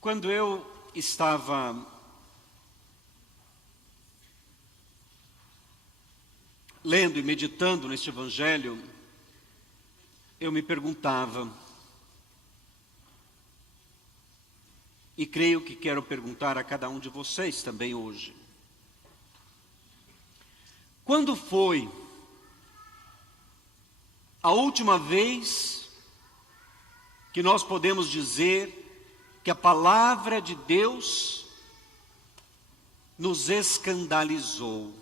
Quando eu estava lendo e meditando neste Evangelho, eu me perguntava, e creio que quero perguntar a cada um de vocês também hoje: quando foi a última vez que nós podemos dizer que a palavra de Deus nos escandalizou?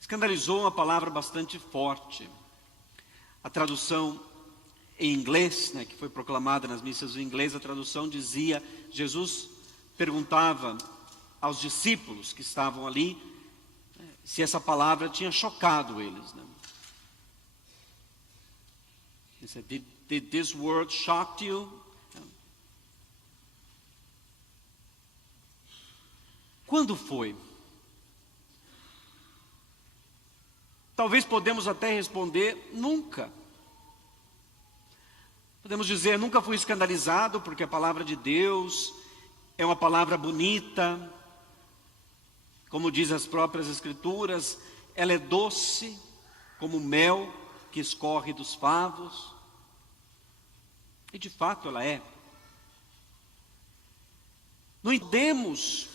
Escandalizou é uma palavra bastante forte. A tradução em inglês, que foi proclamada nas missas em inglês, a tradução dizia: Jesus perguntava aos discípulos que estavam ali se essa palavra tinha chocado eles. He said, did this word shock you? Quando foi? Talvez podemos até responder, nunca. Podemos dizer, nunca fui escandalizado, porque a palavra de Deus é uma palavra bonita. Como diz as próprias Escrituras, ela é doce como mel que escorre dos favos. E de fato ela é. Não entendemos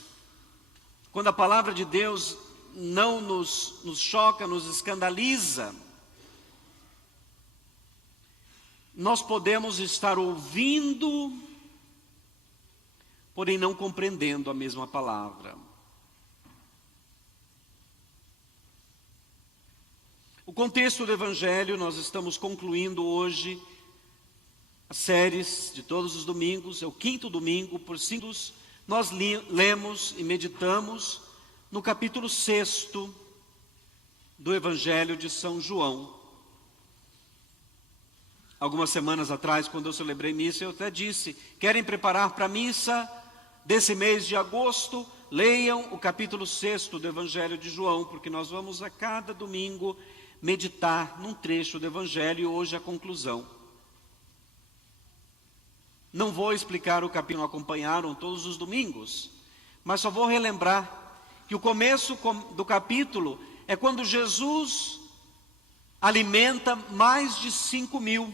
quando a palavra de Deus não nos choca, nos escandaliza. Nós podemos estar ouvindo, porém não compreendendo a mesma palavra. O contexto do Evangelho, nós estamos concluindo hoje as séries de todos os domingos, é o 5º domingo, por 5 nós lemos e meditamos no capítulo 6 do Evangelho de São João. Algumas semanas atrás, quando eu celebrei missa, eu até disse: querem preparar para a missa desse mês de agosto? Leiam o capítulo 6 do Evangelho de João, porque nós vamos a cada domingo meditar num trecho do Evangelho, e hoje a conclusão. Não vou explicar o capítulo, não acompanharam todos os domingos, mas só vou relembrar que o começo do capítulo é quando Jesus alimenta mais de 5.000,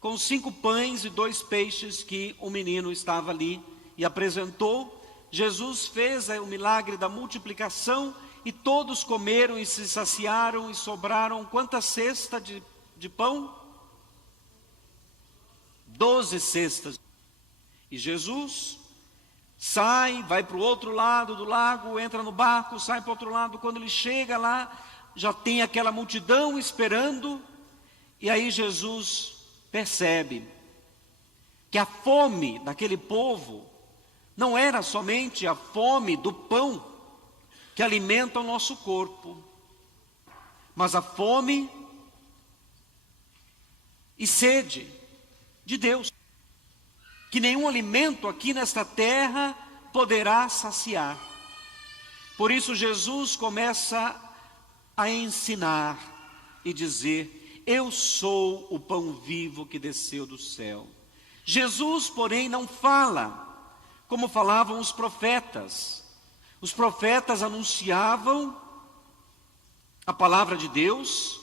com 5 pães e 2 peixes que o menino estava ali e apresentou. Jesus fez o milagre da multiplicação e todos comeram e se saciaram e sobraram quantas cestas de pão? 12 cestas. E Jesus sai, vai para o outro lado do lago, entra no barco, sai para o outro lado. Quando ele chega lá, já tem aquela multidão esperando. E aí Jesus percebe que a fome daquele povo não era somente a fome do pão que alimenta o nosso corpo, mas a fome e sede de Deus, que nenhum alimento aqui nesta terra poderá saciar. Por isso Jesus começa a ensinar e dizer: eu sou o pão vivo que desceu do céu. Jesus, porém, não fala como falavam os profetas. Os profetas anunciavam a palavra de Deus,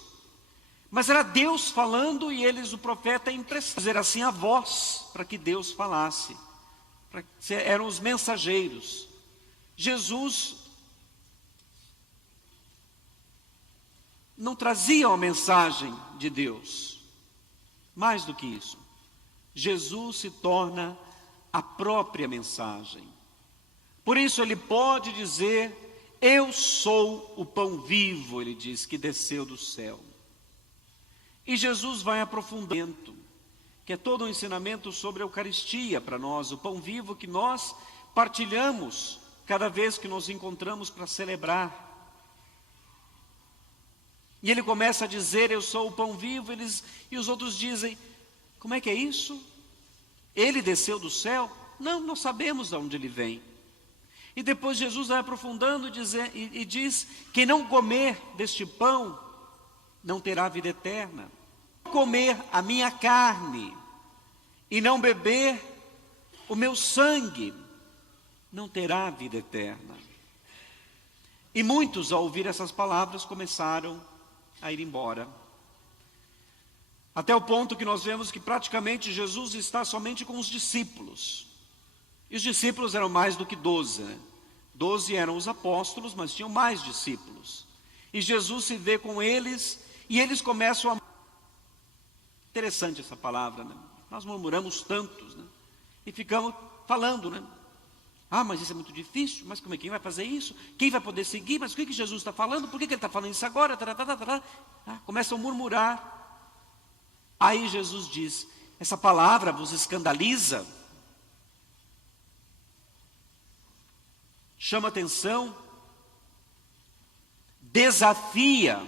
mas era Deus falando, e o profeta emprestava, dizer assim, a voz para que Deus falasse. Eram os mensageiros. Jesus não trazia uma mensagem de Deus. Mais do que isso, Jesus se torna a própria mensagem. Por isso ele pode dizer: eu sou o pão vivo, ele diz, que desceu do céu. E Jesus vai aprofundando, que é todo um ensinamento sobre a Eucaristia para nós, o pão vivo que nós partilhamos cada vez que nos encontramos para celebrar. E ele começa a dizer: eu sou o pão vivo, e os outros dizem: como é que é isso? Ele desceu do céu? Não, nós sabemos de onde ele vem. E depois Jesus vai aprofundando e diz: quem não comer deste pão não terá vida eterna. comer a minha carne e não beber o meu sangue, não terá vida eterna. E muitos, ao ouvir essas palavras, começaram a ir embora. Até o ponto que nós vemos que praticamente Jesus está somente com os discípulos. E os discípulos eram mais do que 12, né? 12 eram os apóstolos, mas tinham mais discípulos. E Jesus se vê com eles, e eles começam a... Interessante essa palavra, né? Nós murmuramos tantos, né? E ficamos falando, né? Ah, mas isso é muito difícil, mas como é que quem vai fazer isso? Quem vai poder seguir? Mas o que Jesus está falando? Por que ele está falando isso agora? Começam a murmurar. Aí Jesus diz, essa palavra vos escandaliza? Chama atenção? Desafia?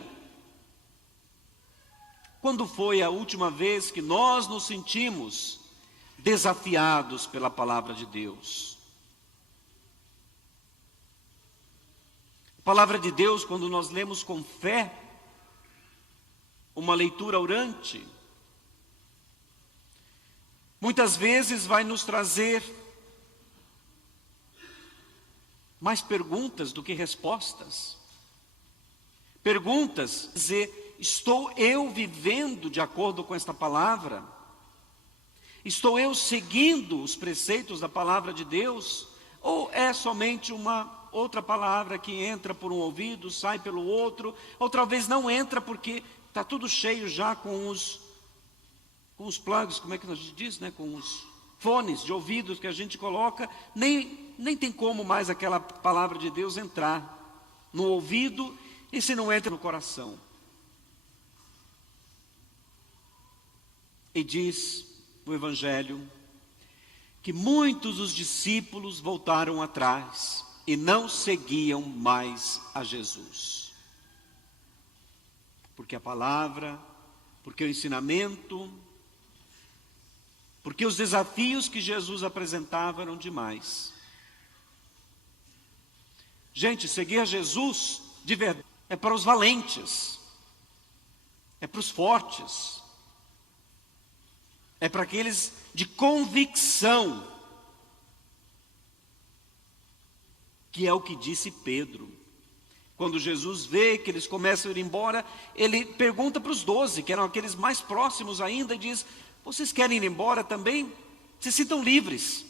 Quando foi a última vez que nós nos sentimos desafiados pela palavra de Deus? A palavra de Deus, quando nós lemos com fé, uma leitura orante, muitas vezes vai nos trazer mais perguntas do que respostas. Perguntas, dizer, estou eu vivendo de acordo com esta palavra? Estou eu seguindo os preceitos da palavra de Deus? Ou é somente uma outra palavra que entra por um ouvido, sai pelo outro, ou talvez não entra porque está tudo cheio já com os plugs, como é que a gente diz, né? Com os fones de ouvidos que a gente coloca, nem tem como mais aquela palavra de Deus entrar no ouvido, e se não entra no coração. E diz o Evangelho que muitos dos discípulos voltaram atrás e não seguiam mais a Jesus. Porque a palavra, porque o ensinamento, porque os desafios que Jesus apresentava eram demais. Gente, seguir a Jesus de verdade é para os valentes, é para os fortes, é para aqueles de convicção, que é o que disse Pedro. Quando Jesus vê que eles começam a ir embora, ele pergunta para os 12, que eram aqueles mais próximos ainda, e diz, vocês querem ir embora também? Se sintam livres.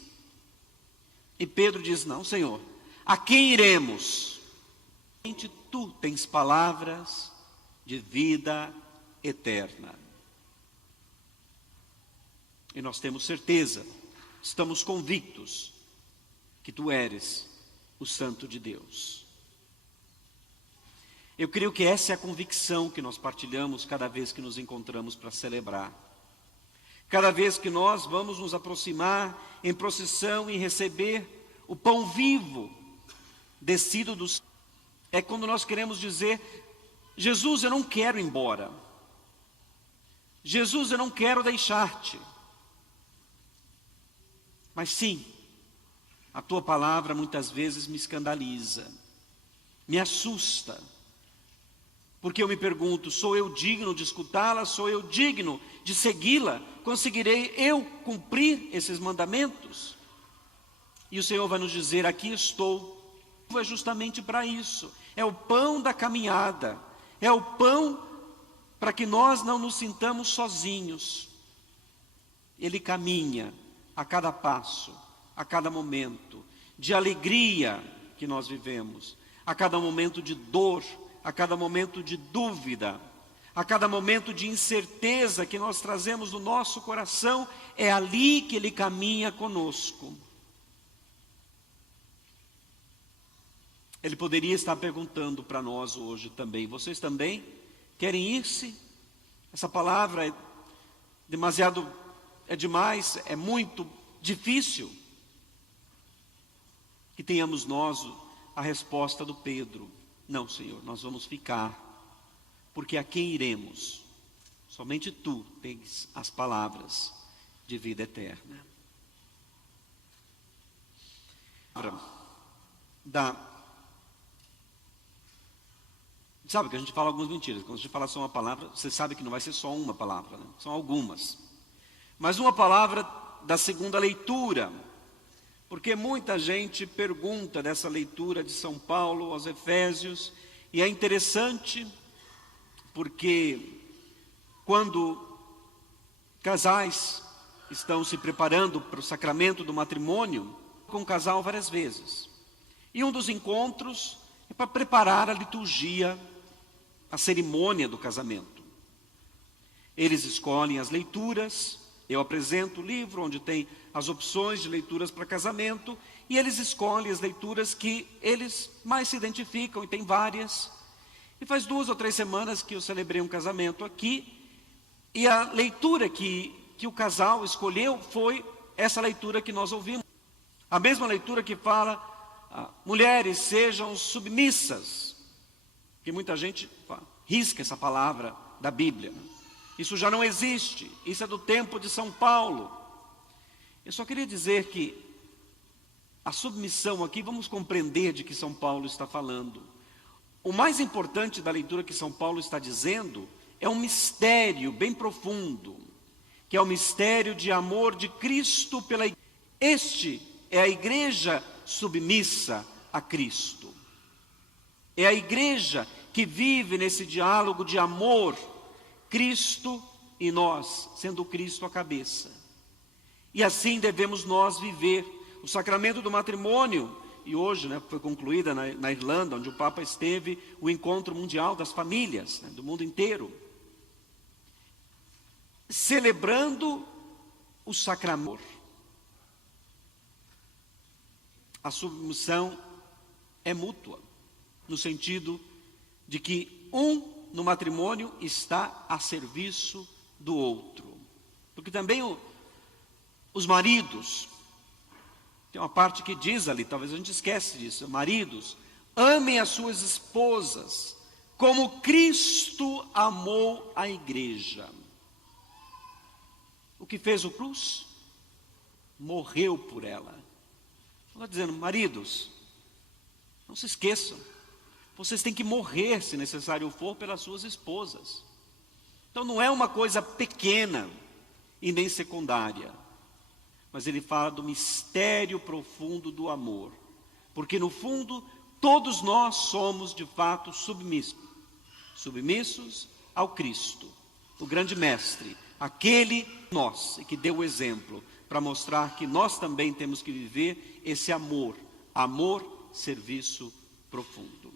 E Pedro diz, não, Senhor, a quem iremos? Tu tens palavras de vida eterna. E nós temos certeza, estamos convictos, que tu eres o Santo de Deus. Eu creio que essa é a convicção que nós partilhamos cada vez que nos encontramos para celebrar. Cada vez que nós vamos nos aproximar em procissão e receber o pão vivo descido do céu, é quando nós queremos dizer, Jesus, eu não quero ir embora. Jesus, eu não quero deixar-te. Mas sim, a tua palavra muitas vezes me escandaliza, me assusta. Porque eu me pergunto, sou eu digno de escutá-la? Sou eu digno de segui-la? Conseguirei eu cumprir esses mandamentos? E o Senhor vai nos dizer, aqui estou. É justamente para isso. É o pão da caminhada. É o pão para que nós não nos sintamos sozinhos. Ele caminha a cada passo, a cada momento, de alegria que nós vivemos, a cada momento de dor, a cada momento de dúvida, a cada momento de incerteza que nós trazemos no nosso coração, é ali que Ele caminha conosco. Ele poderia estar perguntando para nós hoje também, vocês também querem ir-se? Essa palavra é demais, é muito difícil. Que tenhamos nós a resposta do Pedro, não, Senhor, nós vamos ficar, porque a quem iremos? Somente tu tens as palavras de vida eterna. Da Sabe que a gente fala algumas mentiras. Quando a gente fala só uma palavra, você sabe que não vai ser só uma palavra, né? São algumas. Mas uma palavra da segunda leitura. Porque muita gente pergunta dessa leitura de São Paulo aos Efésios. E é interessante porque quando casais estão se preparando para o sacramento do matrimônio, com o casal várias vezes. E um dos encontros é para preparar a liturgia, a cerimônia do casamento. Eles escolhem as leituras, eu apresento o livro onde tem as opções de leituras para casamento, e eles escolhem as leituras que eles mais se identificam, e tem várias. E faz 2 ou 3 semanas que eu celebrei um casamento aqui, e a leitura que o casal escolheu foi essa leitura que nós ouvimos. A mesma leitura que fala, mulheres sejam submissas, que muita gente risca essa palavra da Bíblia. Isso já não existe, isso é do tempo de São Paulo. Eu só queria dizer que a submissão aqui, vamos compreender de que São Paulo está falando. O mais importante da leitura que São Paulo está dizendo é um mistério bem profundo, que é o mistério de amor de Cristo pela igreja. Este é a igreja submissa a Cristo. É a igreja que vive nesse diálogo de amor, Cristo e nós, sendo Cristo a cabeça. E assim devemos nós viver o sacramento do matrimônio. E hoje, foi concluída na Irlanda, onde o Papa esteve, o encontro mundial das famílias, do mundo inteiro. Celebrando o sacramento. A submissão é mútua, no sentido de que um no matrimônio está a serviço do outro. Porque também os maridos, tem uma parte que diz ali, talvez a gente esquece disso, maridos, amem as suas esposas, como Cristo amou a igreja. O que fez o cruz? Morreu por ela. Está dizendo, maridos, não se esqueçam, vocês têm que morrer, se necessário for, pelas suas esposas. Então não é uma coisa pequena e nem secundária, mas ele fala do mistério profundo do amor, porque no fundo todos nós somos de fato submissos ao Cristo, o grande mestre, aquele nós, que deu o exemplo, para mostrar que nós também temos que viver esse amor, serviço profundo.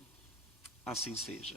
Assim seja.